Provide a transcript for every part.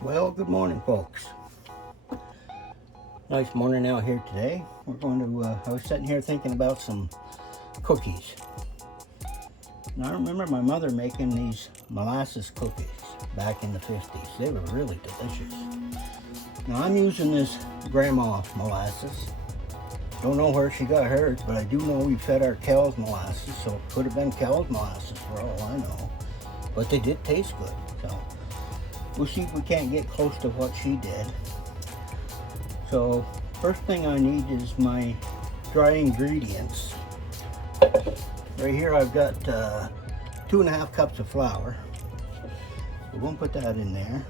Well, good morning, folks. Nice morning out here today. We're going to, I was sitting here thinking about some cookies. And I remember my mother making these molasses cookies back in the 50s. They were really delicious. Now I'm using this grandma molasses. Don't know where she got hers, but I do know we fed our cows molasses, so it could have been cow's molasses for all I know. But they did taste good, so we'll see if we can't get close to what she did. So first thing I need is my dry ingredients. Right here I've got 2.5 cups of flour. We're going to put that in there.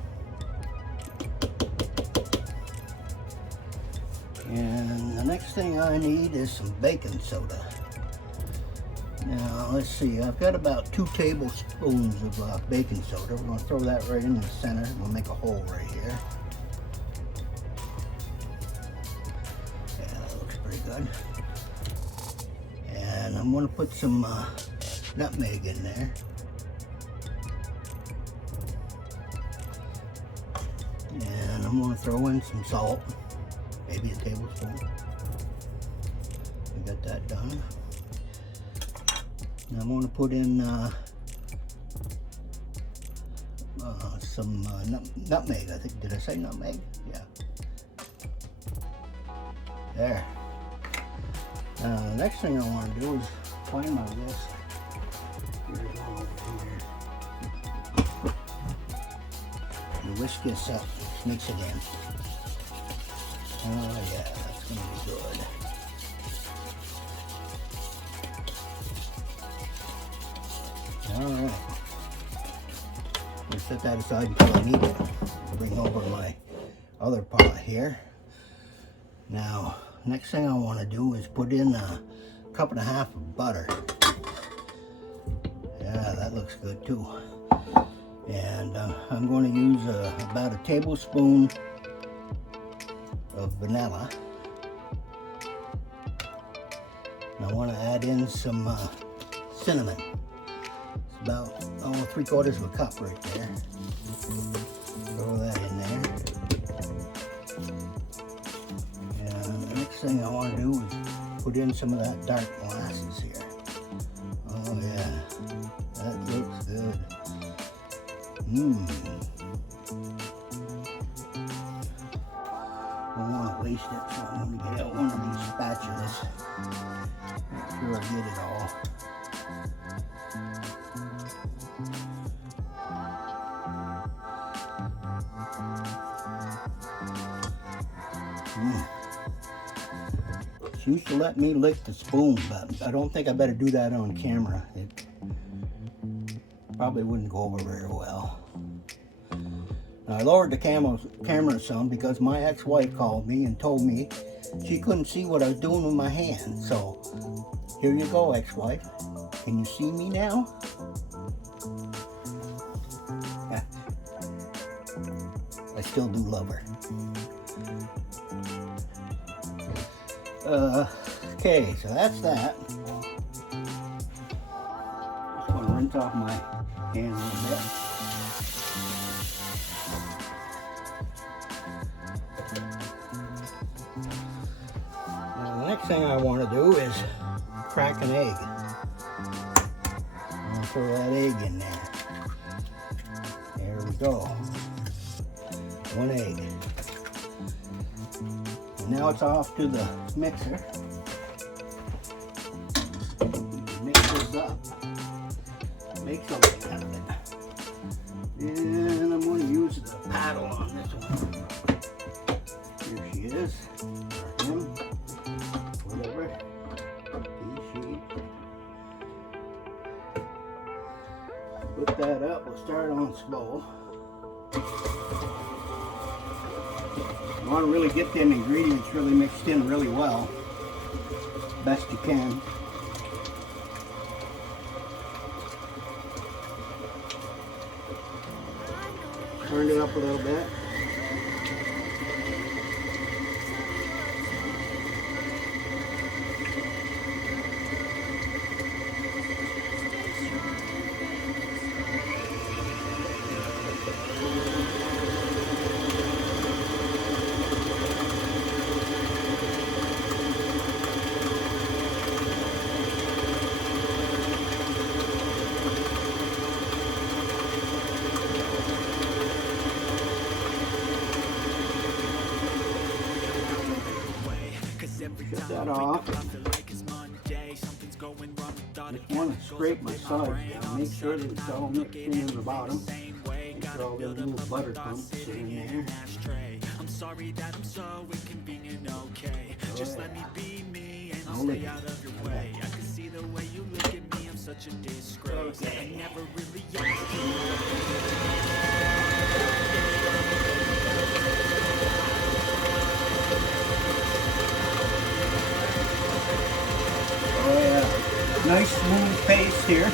And the next thing I need is some baking soda. Now let's see, I've got about 2 tablespoons of baking soda. We're going to throw that right in the center. We'll make a hole right here. Yeah, that looks pretty good. And I'm going to put some nutmeg in there. And I'm going to throw in some salt, maybe a tablespoon. We got that done. Now I'm going to put in some nutmeg, I think. Did I say nutmeg? Yeah. There. The next thing I want to do is find my whisk. Here's one over here. You whisk this up, mix it in. Oh yeah, that's going to be good. Alright. I'll set that aside until I need it. Bring over my other pot here. Now, next thing I want to do is put in 1.5 cups of butter. Yeah, that looks good too. And I'm going to use about a tablespoon of vanilla. And I want to add in some cinnamon. It's about 3/4 cup right there. Throw that in there. And the next thing I want to do is put in some of that dark molasses here. Oh yeah, that looks good. I don't want to waste it, so I'm going to get out one of these spatulas. Make sure I get it all. She used to let me lick the spoon, but I don't think I better do that on camera. It probably wouldn't go over very well. Now, I lowered the camera some because my ex-wife called me and told me she couldn't see what I was doing with my hand. So here you go, ex-wife. Can you see me now? I still do love her. Okay, so that's that. Just want to rinse off my hand a little bit. Now the next thing I want to do is crack an egg. I'm going to throw that egg in there. There we go. 1 egg. Now it's off to the mixer. Mix this up. Make something out of it. And I'm going to use the paddle on this one. Here she is. Or him. Whatever. He, she. Put that up. We'll start on slow. You want to really get them ingredients really mixed in really well, best you can. Turn it up a little bit. Shut that off. Just want to scrape my sides down, make sure that it's all mixed in the bottom. Make sure all the little butter clumps are in there. I'm sorry that I'm so inconvenient, okay? Just let me be me and I'll stay out of your way. I can see the way you look at me, I'm such a disgrace. I never really asked Oh yeah, nice smooth paste here.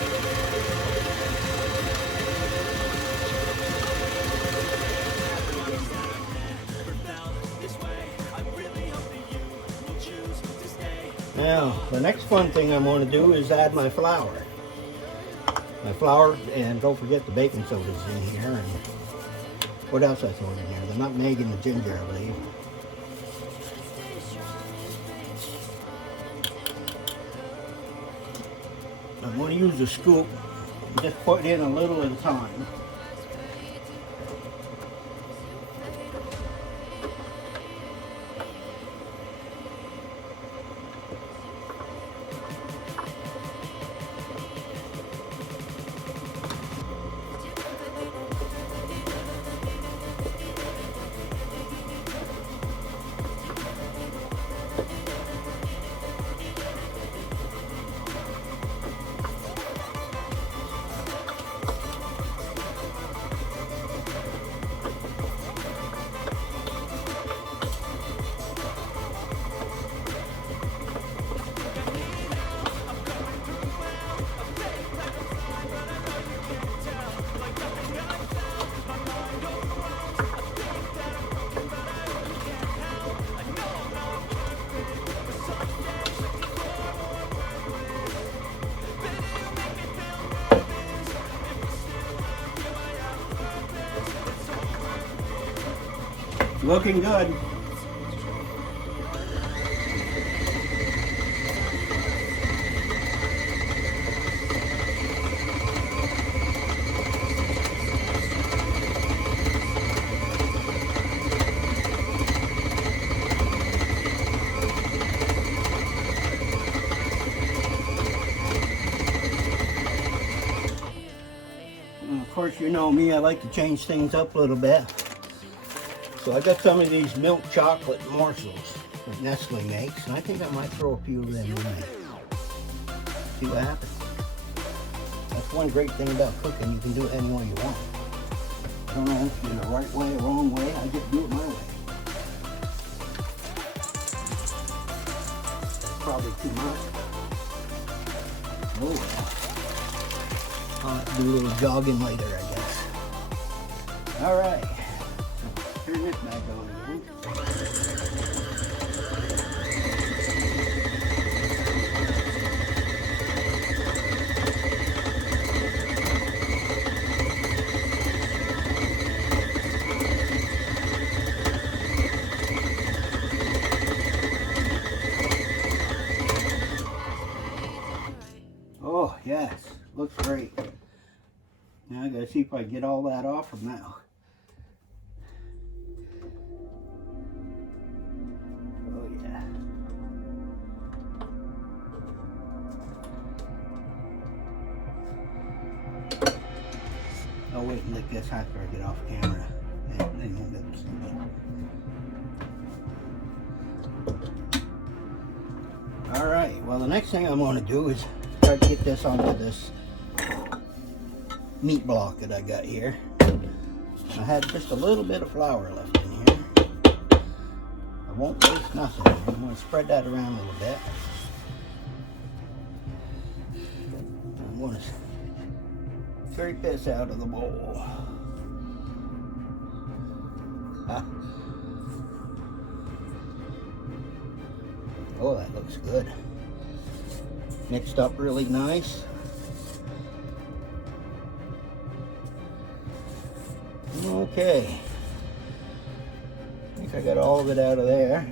Now, the next fun thing I'm going to do is add my flour. And don't forget the baking soda's in here. And what else I throw in here? The nutmeg and the ginger, I believe. I'm going to use a scoop. Just put in a little at a time. Looking good. And of course, you know me, I like to change things up a little bit. So I got some of these milk chocolate morsels that Nestle makes, and I think I might throw a few of them in there. See what happens. That's one great thing about cooking, you can do it any way you want. I don't know if you're the right way or wrong way, I just do it my way. That's probably too much. Oh well. I'll have to do a little jogging later, I guess. Alright. Turn this back on again. Oh yes, looks great. Now I gotta see if I can get all that off from now. I'll wait and lick this after I get off camera. Then you'll be able to see me. Alright, well the next thing I'm going to do is try to get this onto this meat block that I got here. I had just a little bit of flour left in here. I won't waste nothing. I'm going to spread that around a little bit. I'm going to scrape this out of the bowl. Oh, that looks good. Mixed up really nice. Okay. I think I got all of it out of there.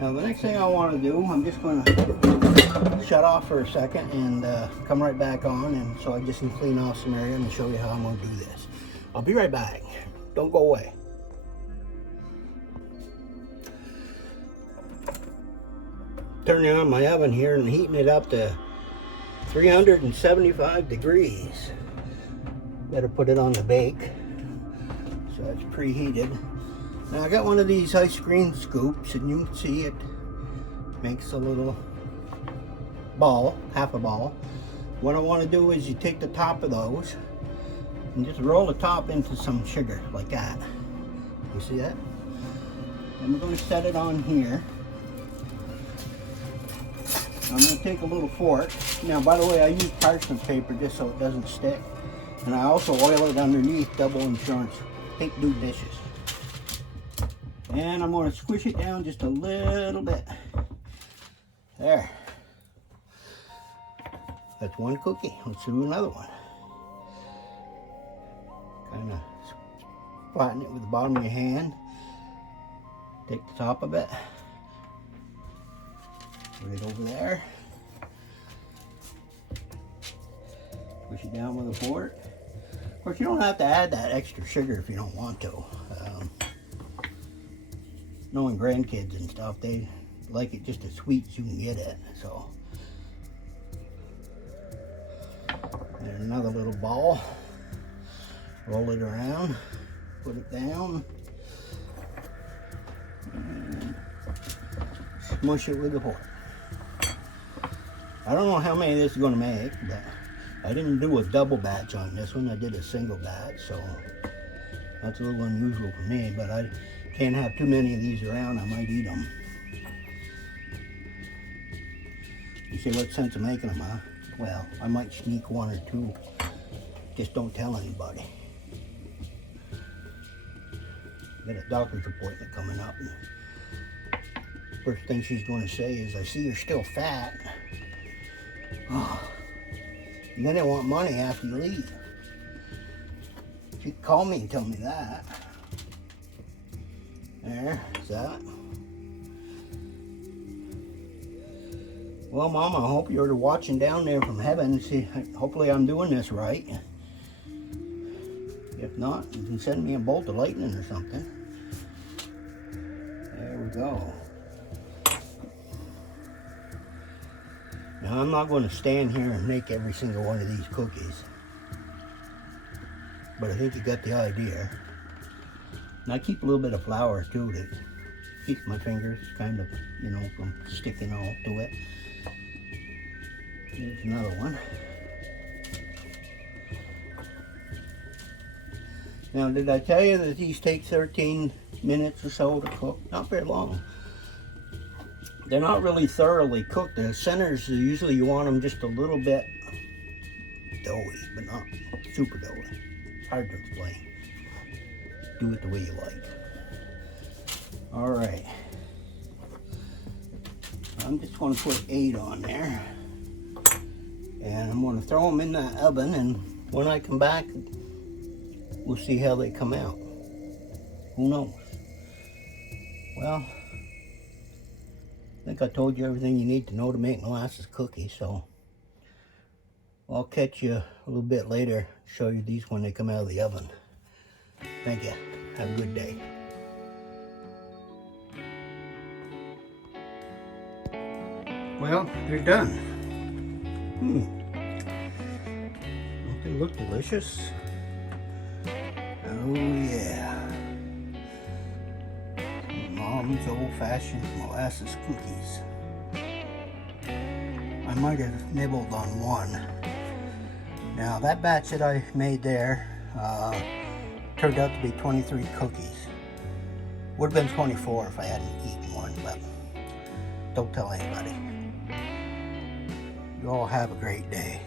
Now the next thing I want to do, I'm just going to shut off for a second and come right back on, and so I just can clean off some area and show you how I'm going to do this. I'll be right back. Don't go away. turning on my oven here and heating it up to 375 degrees. Better put it on the bake. So it's preheated. Now I got one of these ice cream scoops, and you can see it makes a little ball, half a ball. What I want to do is you take the top of those and just roll the top into some sugar like that. You see that? And we're going to set it on here. I'm going to take a little fork. Now, by the way, I use parchment paper just so it doesn't stick. And I also oil it underneath, double insurance. Take new dishes. And I'm going to squish it down just a little bit. There. That's one cookie. Let's do another one. Kind of flatten it with the bottom of your hand. Take the top of it. Put it over there. Push it down with a fork. Of course, you don't have to add that extra sugar if you don't want to. Knowing grandkids and stuff, they like it just as sweet as you can get it. So, there's another little ball. Roll it around. Put it down. And smush it with a fork. I don't know how many this is going to make, but I didn't do a double batch on this one. I did a single batch, so that's a little unusual for me, but I can't have too many of these around. I might eat them. You say, what sense of making them, huh? Well, I might sneak one or two. Just don't tell anybody. Got a doctor's appointment coming up. And first thing she's going to say is, I see you're still fat. Oh. And then they want money after you leave. She could call me and tell me that. There, is that? Well, Mom, I hope you're watching down there from heaven. See, hopefully I'm doing this right. If not, you can send me a bolt of lightning or something. There we go. Now, I'm not going to stand here and make every single one of these cookies. But I think you got the idea. And I keep a little bit of flour too to keep my fingers kind of, you know, from sticking all to it. Here's another one. Now, did I tell you that these take 13 minutes or so to cook? Not very long. They're not really thoroughly cooked. The centers, usually you want them just a little bit doughy, but not super doughy. Hard to explain. Do it the way you like. All right. I'm just going to put 8 on there. And I'm going to throw them in the oven, and when I come back, we'll see how they come out. Who knows? Well, I think I told you everything you need to know to make molasses cookies, so I'll catch you a little bit later, show you these when they come out of the oven. Thank you. Have a good day. Well, they're done. Don't they look delicious? Oh yeah. Mom's old-fashioned molasses cookies. I might have nibbled on one. Now that batch that I made there turned out to be 23 cookies. Would have been 24 if I hadn't eaten one, but don't tell anybody. You all have a great day.